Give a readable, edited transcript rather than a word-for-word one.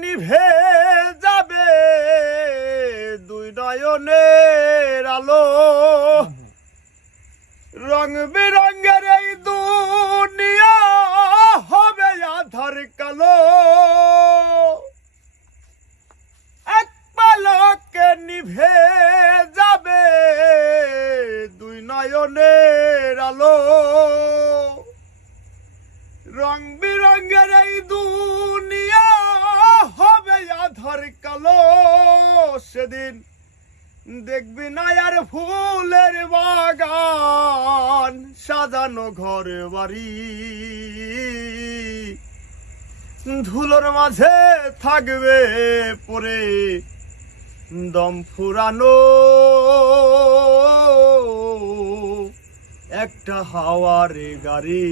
নিভে যাবে দুই নয়নের আলো, রং বেরঙের এই দুনিয়া হবে আধার কালো। এক পলকে নিভে যাবে দুই নয়নের আলো, রং বেরঙের এই দুনিয়া হবে আধার কালো। সেদিন দেখবি না আর ফুলের বাগান, সাজানো ঘর বাড়ি, ধুলোর মাঝে থাকবে পরে দম ফুরানো একটা হাওয়ার গাড়ি।